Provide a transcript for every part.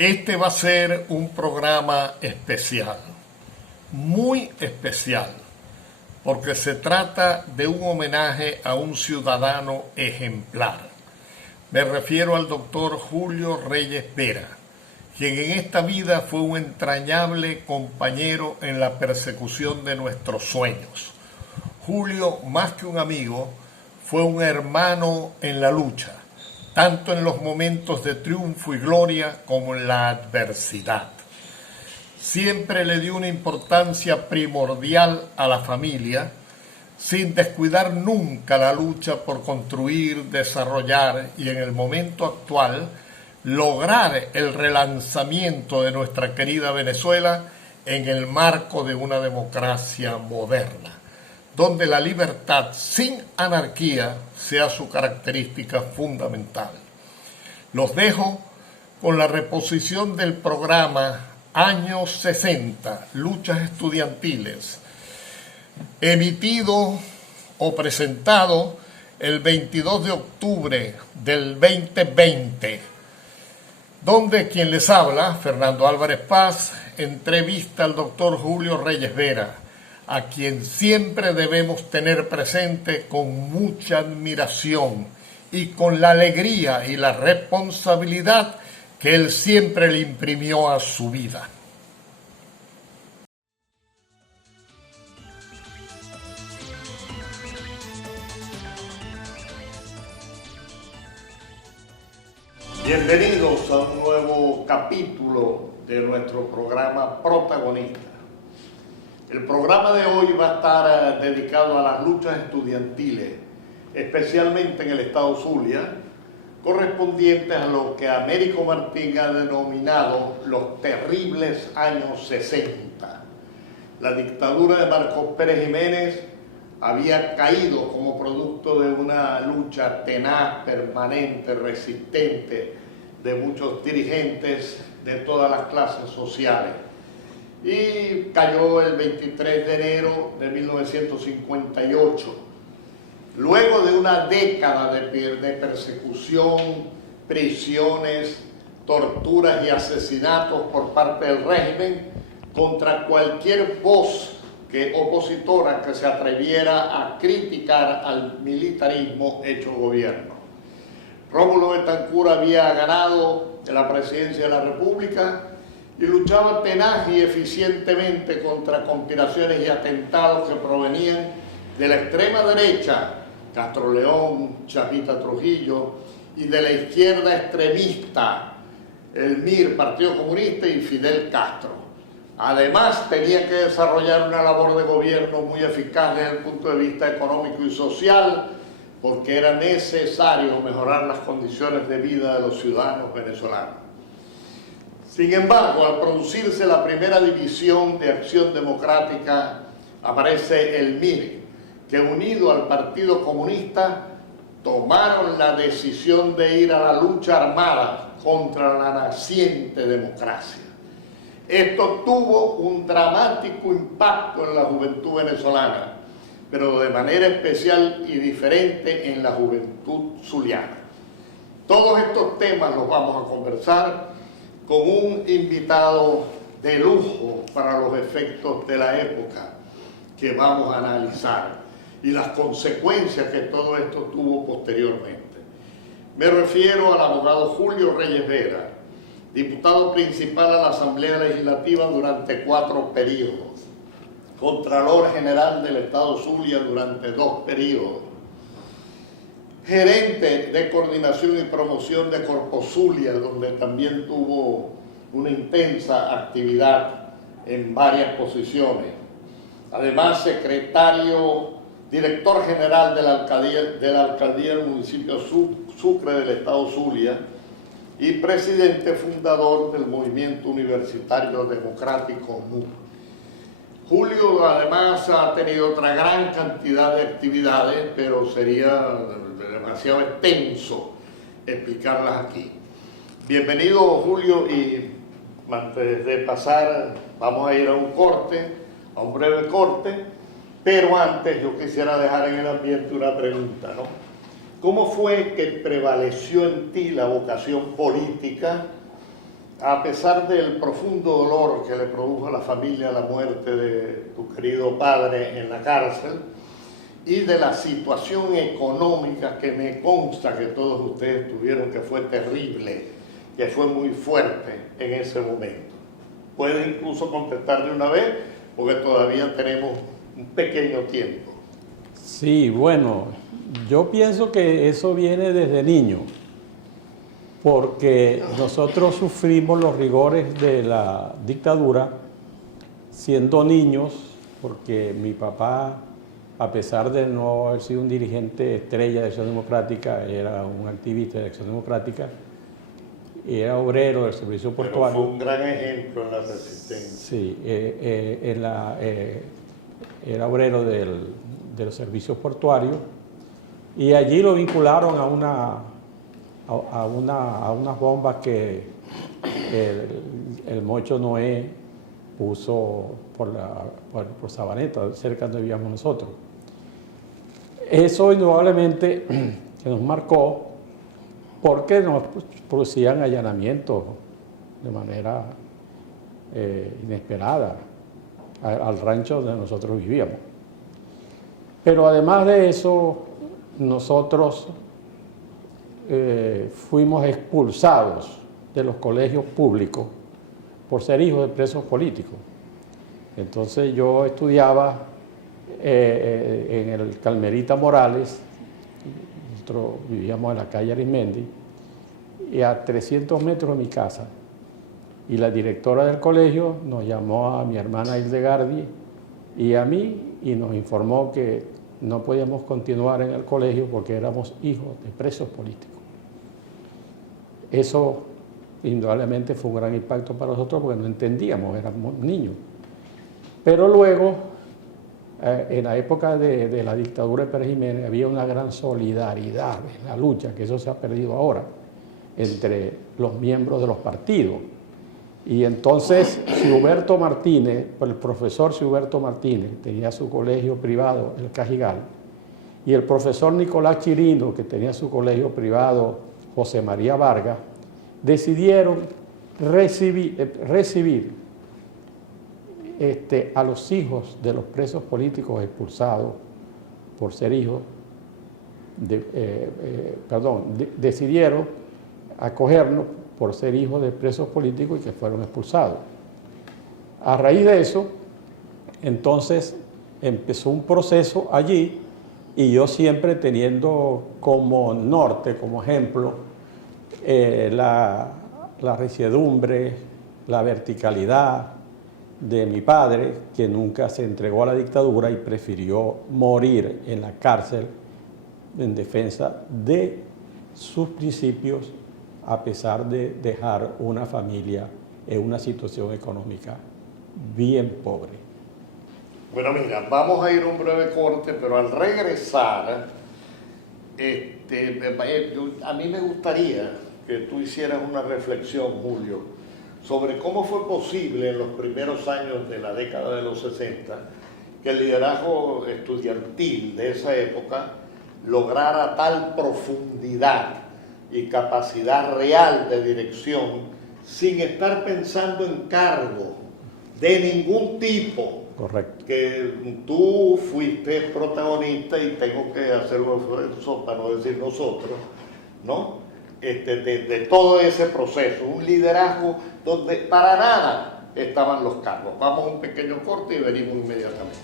Este va a ser un programa especial, muy especial, porque se trata de un homenaje a un ciudadano ejemplar. Me refiero al doctor Julio Reyes Vera, quien en esta vida fue un entrañable compañero en la persecución de nuestros sueños. Julio, más que un amigo, fue un hermano en la lucha, tanto en los momentos de triunfo y gloria como en la adversidad. Siempre le dio una importancia primordial a la familia, sin descuidar nunca la lucha por construir, desarrollar y en el momento actual lograr el relanzamiento de nuestra querida Venezuela en el marco de una democracia moderna, donde la libertad sin anarquía sea su característica fundamental. Los dejo con la reposición del programa Años 60, Luchas Estudiantiles, emitido o presentado el 22 de octubre del 2020, donde quien les habla, Fernando Álvarez Paz, entrevista al doctor Julio Reyes Vera, a quien siempre debemos tener presente con mucha admiración y con la alegría y la responsabilidad que él siempre le imprimió a su vida. Bienvenidos a un nuevo capítulo de nuestro programa Protagonista. El programa de hoy va a estar dedicado a las luchas estudiantiles, especialmente en el estado Zulia, correspondientes a lo que Américo Martín ha denominado los terribles años 60. La dictadura de Marcos Pérez Jiménez había caído como producto de una lucha tenaz, permanente, resistente de muchos dirigentes de todas las clases sociales. Y cayó el 23 de enero de 1958. Luego de una década de persecución, prisiones, torturas y asesinatos por parte del régimen contra cualquier voz opositora que se atreviera a criticar al militarismo hecho gobierno. Rómulo Betancourt había ganado la presidencia de la República y luchaba tenaz y eficientemente contra conspiraciones y atentados que provenían de la extrema derecha, Castro León, Chapita Trujillo, y de la izquierda extremista, el MIR, Partido Comunista, y Fidel Castro. Además, tenía que desarrollar una labor de gobierno muy eficaz desde el punto de vista económico y social, porque era necesario mejorar las condiciones de vida de los ciudadanos venezolanos. Sin embargo, al producirse la primera división de Acción Democrática, aparece el MIR, que unido al Partido Comunista tomaron la decisión de ir a la lucha armada contra la naciente democracia. Esto tuvo un dramático impacto en la juventud venezolana, pero de manera especial y diferente en la juventud zuliana. Todos estos temas los vamos a conversar con un invitado de lujo para los efectos de la época que vamos a analizar y las consecuencias que todo esto tuvo posteriormente. Me refiero al abogado Julio Reyes Vera, diputado principal a la Asamblea Legislativa durante 4 períodos, Contralor General del Estado Zulia durante 2 períodos, gerente de coordinación y promoción de Corpo Zulia, donde también tuvo una intensa actividad en varias posiciones. Además, director general de la alcaldía del municipio Sucre del Estado Zulia y presidente fundador del Movimiento Universitario Democrático MUD. Julio además ha tenido otra gran cantidad de actividades, pero sería demasiado extenso explicarlas aquí. Bienvenido, Julio, y antes de pasar vamos a ir a un breve corte, pero antes yo quisiera dejar en el ambiente una pregunta, ¿no? ¿Cómo fue que prevaleció en ti la vocación política a pesar del profundo dolor que le produjo a la familia la muerte de tu querido padre en la cárcel y de la situación económica que me consta que todos ustedes tuvieron, que fue terrible, que fue muy fuerte en ese momento. Puedes incluso contestar de una vez, porque todavía tenemos un pequeño tiempo. Sí, bueno, yo pienso que eso viene desde niño, porque nosotros sufrimos los rigores de la dictadura siendo niños, porque mi papá, a pesar de no haber sido un dirigente estrella de Acción Democrática, era un activista de Acción Democrática, era obrero del servicio portuario. Pero fue un gran ejemplo en la resistencia. Sí, era obrero de los servicios portuarios, y allí lo vincularon a unas bombas que el Mocho Noé puso por Sabaneta, cerca donde vivíamos nosotros. Eso indudablemente que nos marcó, porque nos producían allanamientos de manera inesperada al rancho donde nosotros vivíamos. Pero además de eso, nosotros fuimos expulsados de los colegios públicos por ser hijos de presos políticos. Entonces yo estudiaba en el Carmelita Morales, nosotros vivíamos en la calle Arismendi, y a 300 metros de mi casa. Y la directora del colegio nos llamó a mi hermana Hildegardi y a mí y nos informó que no podíamos continuar en el colegio porque éramos hijos de presos políticos. Eso indudablemente fue un gran impacto para nosotros porque no entendíamos, éramos niños. Pero luego, en la época de la dictadura de Pérez Jiménez, había una gran solidaridad en la lucha, que eso se ha perdido ahora, entre los miembros de los partidos. Y entonces Ciuberto Martínez, el profesor Ciuberto Martínez, tenía su colegio privado, el Cajigal, y el profesor Nicolás Chirino, que tenía su colegio privado, José María Vargas, decidieron recibir a los hijos de los presos políticos expulsados por ser hijos, decidieron acogernos por ser hijos de presos políticos y que fueron expulsados. A raíz de eso, entonces empezó un proceso allí y yo siempre teniendo como norte, como ejemplo, la resiedumbre, la verticalidad de mi padre, que nunca se entregó a la dictadura y prefirió morir en la cárcel en defensa de sus principios, a pesar de dejar una familia en una situación económica bien pobre. Bueno, mira, vamos a ir a un breve corte, pero al regresar, a mí me gustaría que tú hicieras una reflexión, Julio, sobre cómo fue posible en los primeros años de la década de los 60 que el liderazgo estudiantil de esa época lograra tal profundidad y capacidad real de dirección sin estar pensando en cargo de ningún tipo. Correcto. Que tú fuiste protagonista, y tengo que hacer un esfuerzo para no decir nosotros, ¿no? De todo ese proceso, un liderazgo donde para nada estaban los cargos. Vamos a un pequeño corte y venimos inmediatamente.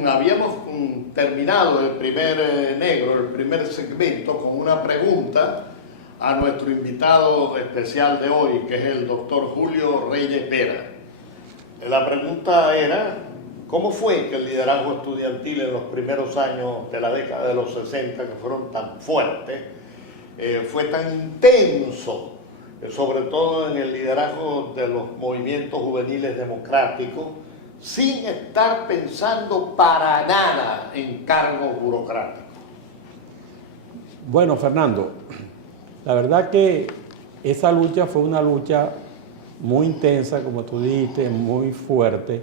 Habíamos terminado el primer negro, el primer segmento, con una pregunta a nuestro invitado especial de hoy, que es el doctor Julio Reyes Vera. La pregunta era, ¿cómo fue que el liderazgo estudiantil en los primeros años de la década de los 60, que fueron tan fuertes, fue tan intenso, sobre todo en el liderazgo de los movimientos juveniles democráticos, sin estar pensando para nada en cargos burocráticos. Bueno, Fernando, la verdad que esa lucha fue una lucha muy intensa, como tú dijiste, muy fuerte,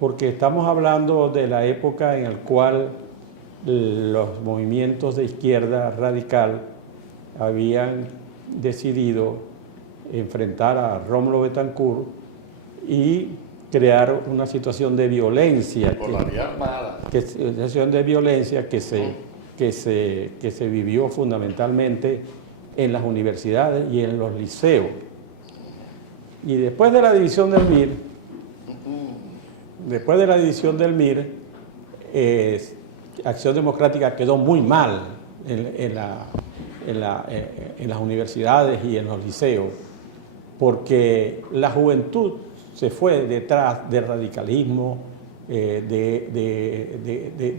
porque estamos hablando de la época en la cual los movimientos de izquierda radical habían decidido enfrentar a Rómulo Betancourt y crear una situación de violencia. Por la vía armada. Una situación de violencia que se vivió fundamentalmente en las universidades y en los liceos. Y después de la división del MIR, Acción Democrática quedó muy mal en las universidades y en los liceos, porque la juventud se fue detrás del radicalismo, de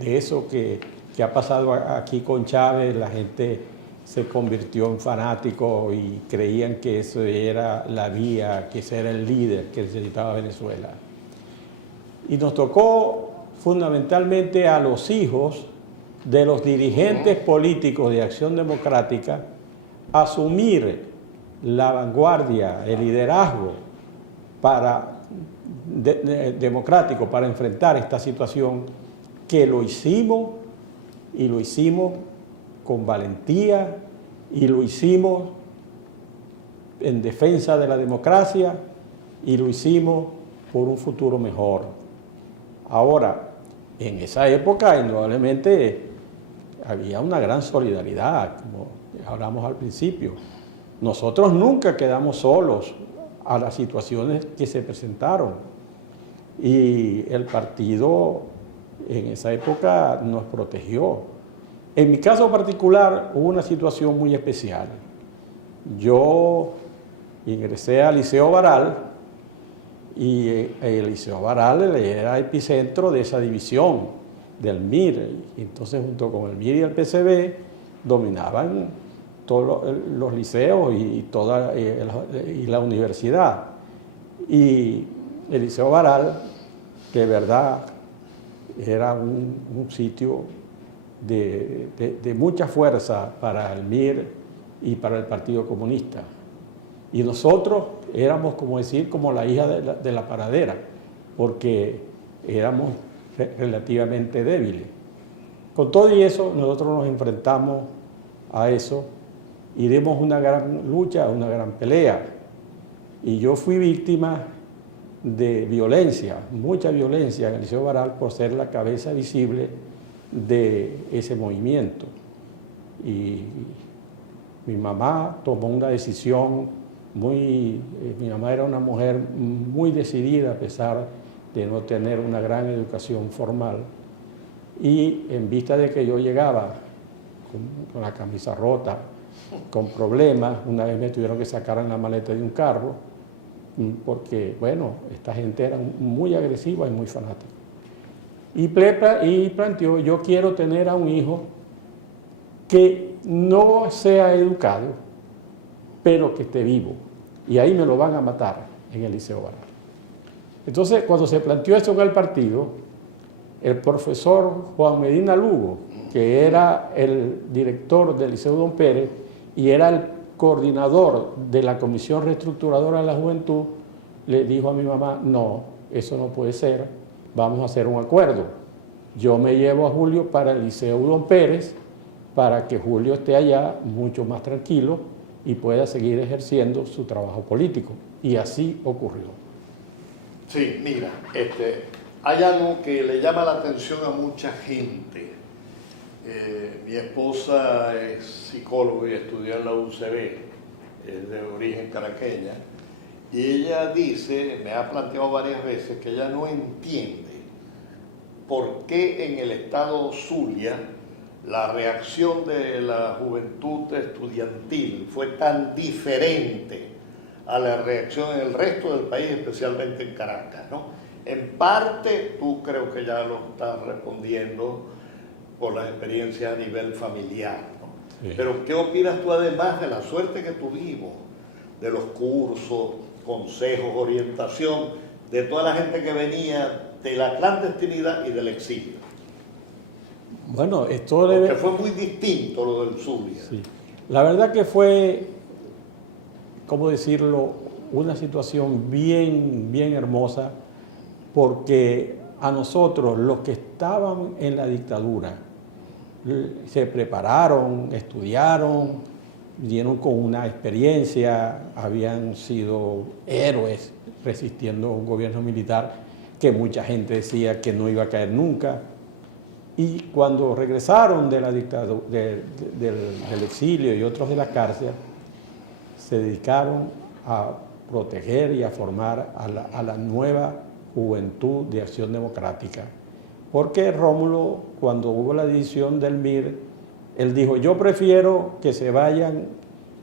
eso que ha pasado aquí con Chávez. La gente se convirtió en fanático y creían que eso era la vía, que ese era el líder que necesitaba Venezuela. Y nos tocó fundamentalmente a los hijos de los dirigentes políticos de Acción Democrática asumir la vanguardia, el liderazgo democrático para enfrentar esta situación, que lo hicimos, y lo hicimos con valentía, y lo hicimos en defensa de la democracia, y lo hicimos por un futuro mejor. Ahora, en esa época indudablemente había una gran solidaridad, como hablamos al principio. Nosotros nunca quedamos solos a las situaciones que se presentaron, y el partido en esa época nos protegió. En mi caso particular hubo una situación muy especial. Yo ingresé al Liceo Baral, y el Liceo Baral era epicentro de esa división del MIR. Y entonces, junto con el MIR y el PCB, dominaban todos los liceos y la universidad. Y el Liceo Baral, de verdad, era un sitio de mucha fuerza para el MIR y para el Partido Comunista. Y nosotros éramos, como decir, como la hija de la paradera, porque éramos relativamente débiles. Con todo y eso, nosotros nos enfrentamos a eso y dimos una gran lucha, una gran pelea. Y yo fui víctima de violencia, mucha violencia en el Liceo Baral, por ser la cabeza visible de ese movimiento. Y mi mamá tomó una decisión mi mamá era una mujer muy decidida, a pesar de no tener una gran educación formal, y en vista de que yo llegaba con la camisa rota, con problemas, una vez me tuvieron que sacar en la maleta de un carro, porque, bueno, esta gente era muy agresiva y muy fanática. Y planteó: yo quiero tener a un hijo que no sea educado, pero que esté vivo, y ahí me lo van a matar en el Liceo Baral. Entonces, cuando se planteó eso en el partido, el profesor Juan Medina Lugo, que era el director del Liceo Don Pérez y era el coordinador de la Comisión Reestructuradora de la Juventud, le dijo a mi mamá: no, eso no puede ser, vamos a hacer un acuerdo. Yo me llevo a Julio para el Liceo Don Pérez, para que Julio esté allá mucho más tranquilo y pueda seguir ejerciendo su trabajo político. Y así ocurrió. Sí, mira, hay algo que le llama la atención a mucha gente. Mi esposa es psicóloga y estudió en la UCB, es de origen caraqueña, y ella dice, me ha planteado varias veces, que ella no entiende por qué en el estado Zulia la reacción de la juventud estudiantil fue tan diferente a la reacción en el resto del país, especialmente en Caracas, ¿no? En parte, tú creo que ya lo estás respondiendo por las experiencias a nivel familiar, ¿no? Sí. Pero ¿qué opinas tú, además de la suerte que tuvimos, de los cursos, consejos, orientación, de toda la gente que venía de la clandestinidad y del exilio. Bueno, esto Porque fue muy distinto lo del Zulia. Sí. La verdad que fue, ¿cómo decirlo?, una situación bien hermosa, porque a nosotros, los que estaban en la dictadura, se prepararon, estudiaron, vinieron con una experiencia, habían sido héroes resistiendo a un gobierno militar que mucha gente decía que no iba a caer nunca. Y cuando regresaron de la dictadura, del exilio y otros de la cárcel, se dedicaron a proteger y a formar a la nueva Juventud de Acción Democrática. Porque Rómulo, cuando hubo la división del MIR, él dijo: yo prefiero que se vayan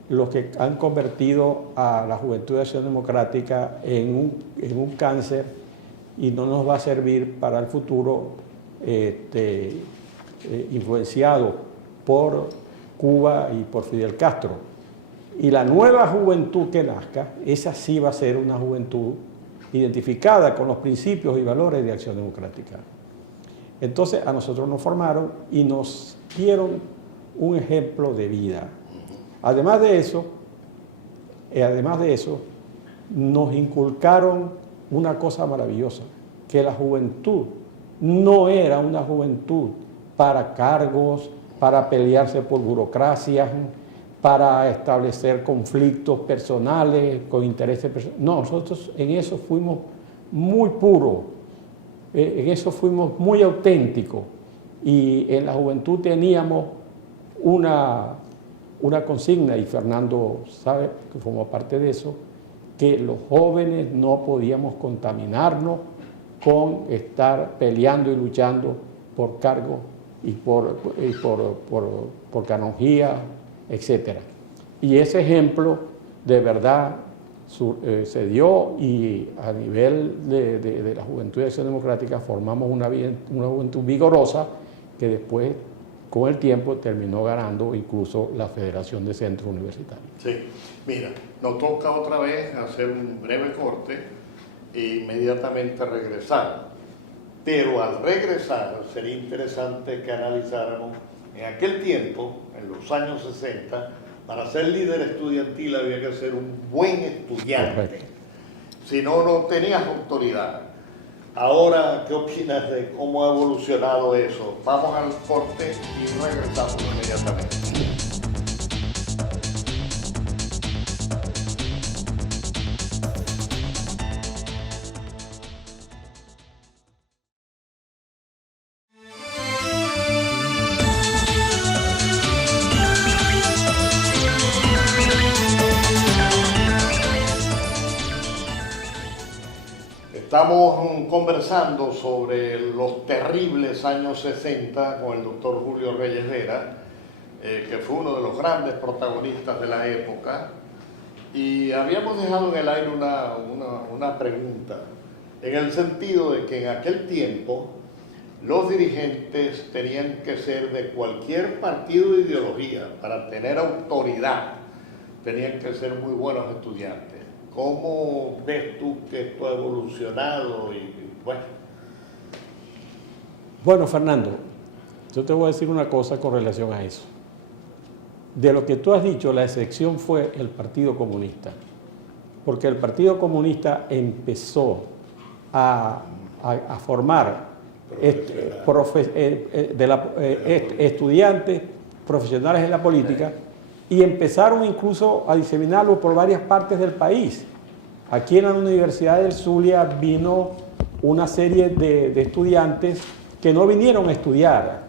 los que han convertido a la Juventud de Acción Democrática en un cáncer y no nos va a servir para el futuro, influenciado por Cuba y por Fidel Castro. Y la nueva juventud que nazca, esa sí va a ser una juventud identificada con los principios y valores de Acción Democrática. Entonces a nosotros nos formaron y nos dieron un ejemplo de vida. Además de eso, nos inculcaron una cosa maravillosa, que la juventud no era una juventud para cargos, para pelearse por burocracias, para establecer conflictos personales, con intereses personales. No, nosotros en eso fuimos muy puros, en eso fuimos muy auténticos, y en la juventud teníamos una consigna, y Fernando sabe que formó parte de eso, que los jóvenes no podíamos contaminarnos con estar peleando y luchando por cargos y por canonjía, etc. Y ese ejemplo de verdad se dio, y a nivel de la Juventud de Acción Democrática formamos una juventud vigorosa que después, con el tiempo, terminó ganando incluso la Federación de Centros Universitarios. Sí, mira, nos toca otra vez hacer un breve corte e inmediatamente regresar. Pero al regresar sería interesante que analizáramos en aquel tiempo, en los años 60, para ser líder estudiantil había que ser un buen estudiante. Correcto. Si no, no tenías autoridad. Ahora, ¿qué opinas de cómo ha evolucionado eso? Vamos al corte y regresamos inmediatamente. Estamos conversando sobre los terribles años 60 con el doctor Julio Reyes Vera, que fue uno de los grandes protagonistas de la época, y habíamos dejado en el aire una pregunta, en el sentido de que en aquel tiempo los dirigentes tenían que ser de cualquier partido de ideología. Para tener autoridad tenían que ser muy buenos estudiantes. ¿Cómo ves tú que esto ha evolucionado? Bueno, Fernando, yo te voy a decir una cosa con relación a eso. De lo que tú has dicho, la excepción fue el Partido Comunista, porque el Partido Comunista empezó a formar estudiantes profesionales en la política, y empezaron incluso a diseminarlo por varias partes del país. Aquí en la Universidad del Zulia vino una serie de estudiantes que no vinieron a estudiar,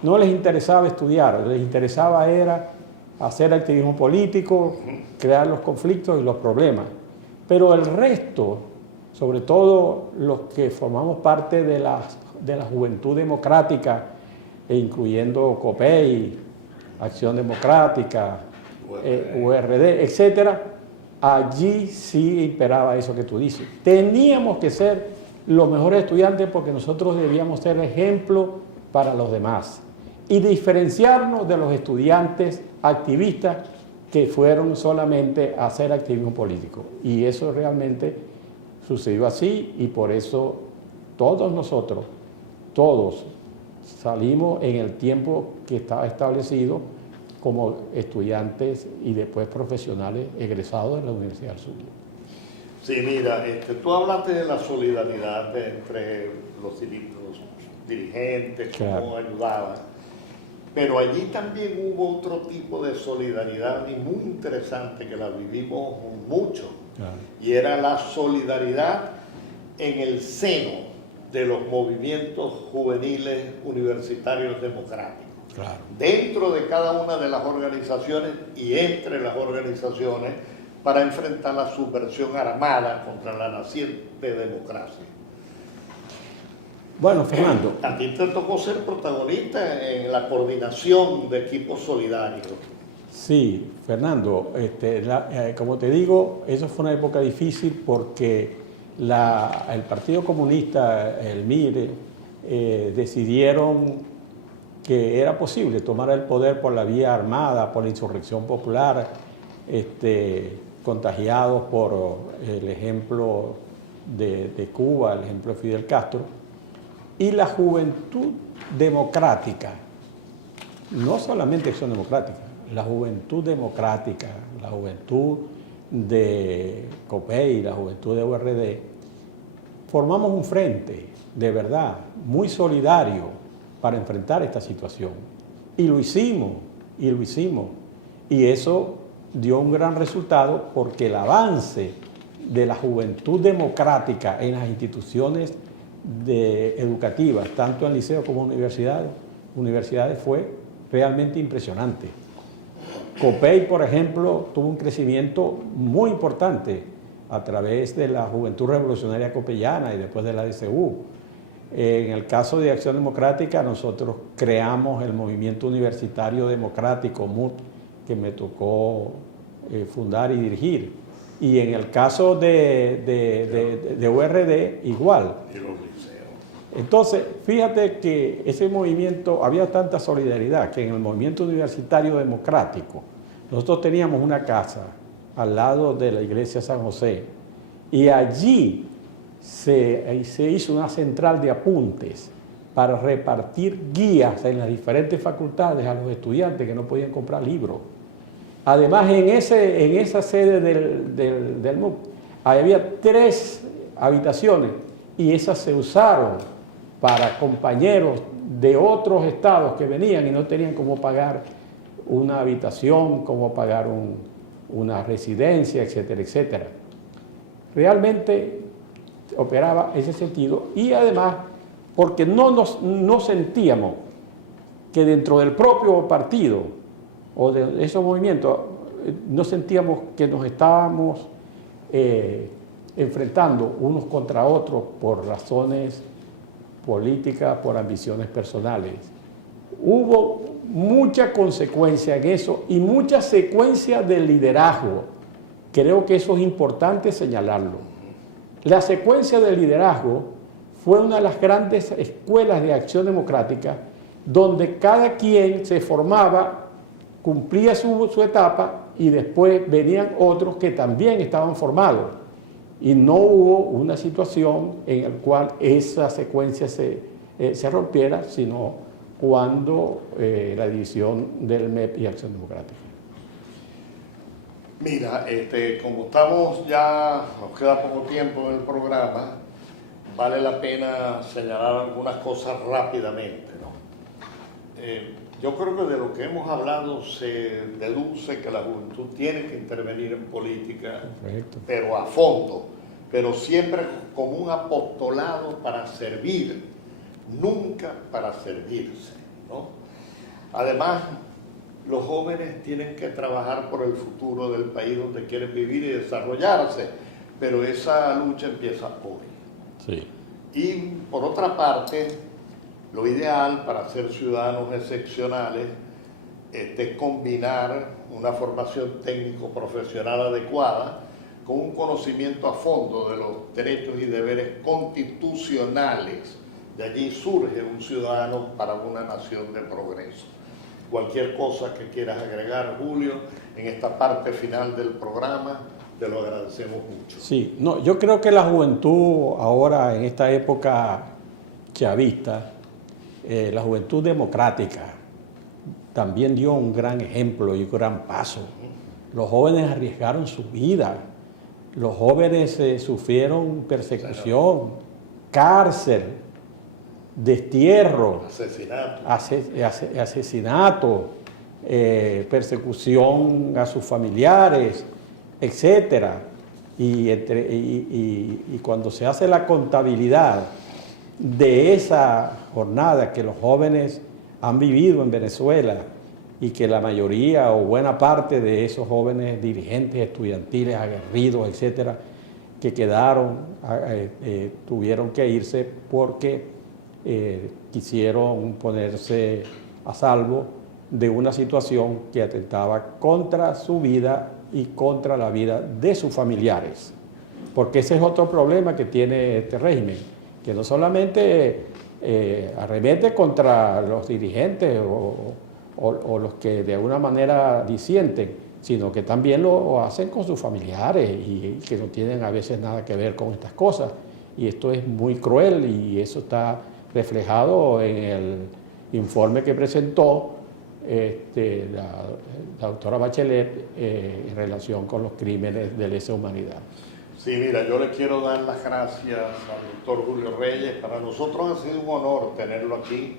no les interesaba estudiar, les interesaba era hacer activismo político, crear los conflictos y los problemas. Pero el resto, sobre todo los que formamos parte de la Juventud Democrática, incluyendo COPEI, Acción Democrática, URD, etcétera, allí sí imperaba eso que tú dices. Teníamos que ser los mejores estudiantes porque nosotros debíamos ser ejemplo para los demás y diferenciarnos de los estudiantes activistas que fueron solamente a hacer activismo político. Y eso realmente sucedió así, y por eso todos nosotros, todos salimos en el tiempo que estaba establecido como estudiantes y después profesionales egresados de la Universidad del Zulia. Sí, mira, tú hablaste de la solidaridad entre los dirigentes, Claro. cómo ayudaban, pero allí también hubo otro tipo de solidaridad y muy interesante que la vivimos mucho, Claro. y era la solidaridad en el seno de los movimientos juveniles universitarios democráticos. Claro. Dentro de cada una de las organizaciones y entre las organizaciones para enfrentar la subversión armada contra la naciente democracia. Bueno, Fernando. A ti te tocó ser protagonista en la coordinación de equipos solidarios. Sí, Fernando, como te digo, eso fue una época difícil porque el Partido Comunista, el MIR, decidieron que era posible tomar el poder por la vía armada, por la insurrección popular, contagiados por el ejemplo de Cuba, el ejemplo de Fidel Castro, y la juventud democrática, no solamente Acción Democrática, la juventud democrática, la juventud de COPEI, la juventud de URD, formamos un frente de verdad muy solidario para enfrentar esta situación. Y lo hicimos, y lo hicimos. Y eso dio un gran resultado porque el avance de la juventud democrática en las instituciones educativas, tanto en liceos como en universidades, fue realmente impresionante. COPEI, por ejemplo, tuvo un crecimiento muy importante a través de la Juventud Revolucionaria Copeyana y después de la DCU. En el caso de Acción Democrática, nosotros creamos el Movimiento Universitario Democrático, MUD, que me tocó fundar y dirigir. Y en el caso de URD, igual. Entonces, fíjate que ese movimiento, había tanta solidaridad que en el Movimiento Universitario Democrático, nosotros teníamos una casa al lado de la iglesia San José y allí se hizo una central de apuntes para repartir guías en las diferentes facultades a los estudiantes que no podían comprar libros. Además, en esa sede del MUC había 3 habitaciones y esas se usaron para compañeros de otros estados que venían y no tenían cómo pagar una habitación, cómo pagar una residencia, etcétera, etcétera. Realmente operaba ese sentido y además porque no sentíamos que dentro del propio partido o de esos movimientos no sentíamos que nos estábamos enfrentando unos contra otros por razones políticas, por ambiciones personales. Hubo mucha consecuencia en eso y mucha secuencia de liderazgo. Creo que eso es importante señalarlo. La secuencia de liderazgo fue una de las grandes escuelas de acción democrática donde cada quien se formaba, cumplía su etapa y después venían otros que también estaban formados. Y no hubo una situación en la cual esa secuencia se rompiera, sino cuando la división del MEP y Acción Democrática. Mira, como estamos ya, nos queda poco tiempo en el programa, vale la pena señalar algunas cosas rápidamente, ¿no? Yo creo que de lo que hemos hablado se deduce que la juventud tiene que intervenir en política, Correcto. pero a fondo, pero siempre como un apostolado para servir, nunca para servirse, ¿no? Además, los jóvenes tienen que trabajar por el futuro del país donde quieren vivir y desarrollarse, pero esa lucha empieza hoy. Sí. Y por otra parte, lo ideal para ser ciudadanos excepcionales es combinar una formación técnico-profesional adecuada con un conocimiento a fondo de los derechos y deberes constitucionales. De allí surge un ciudadano para una nación de progreso. Cualquier cosa que quieras agregar, Julio, en esta parte final del programa, Te lo agradecemos mucho. Sí, no, yo creo que la juventud ahora, en esta época chavista, la juventud democrática también dio un gran ejemplo y un gran paso. Los jóvenes arriesgaron su vida, los jóvenes sufrieron persecución, cárcel, destierro, asesinato, persecución a sus familiares, etcétera. Y cuando se hace la contabilidad de esa jornada que los jóvenes han vivido en Venezuela y que la mayoría o buena parte de esos jóvenes dirigentes estudiantiles, aguerridos, etcétera, que quedaron, tuvieron que irse porque quisieron ponerse a salvo de una situación que atentaba contra su vida y contra la vida de sus familiares. Porque ese es otro problema que tiene este régimen, que no solamente arremete contra los dirigentes o los que de alguna manera disienten, sino que también lo hacen con sus familiares y que no tienen a veces nada que ver con estas cosas. Y esto es muy cruel y eso está reflejado en el informe que presentó la doctora Bachelet en relación con los crímenes de lesa humanidad. Sí, mira, yo le quiero dar las gracias al doctor Julio Reyes. Para nosotros ha sido un honor tenerlo aquí,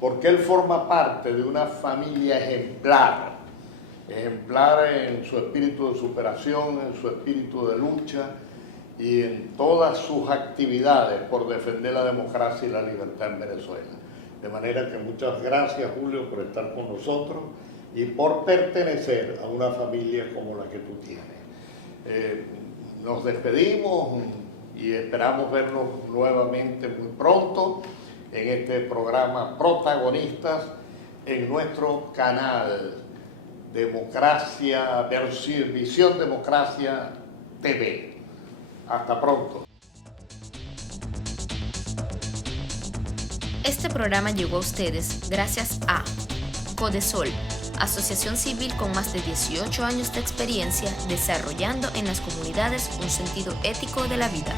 porque él forma parte de una familia ejemplar en su espíritu de superación, en su espíritu de lucha y en todas sus actividades por defender la democracia y la libertad en Venezuela. De manera que muchas gracias, Julio, por estar con nosotros y por pertenecer a una familia como la que tú tienes. Nos despedimos y esperamos vernos nuevamente muy pronto en este programa Protagonistas en nuestro canal Democracia, Visión Democracia TV. Hasta pronto. Este programa llegó a ustedes gracias a Codesol, asociación civil con más de 18 años de experiencia desarrollando en las comunidades un sentido ético de la vida.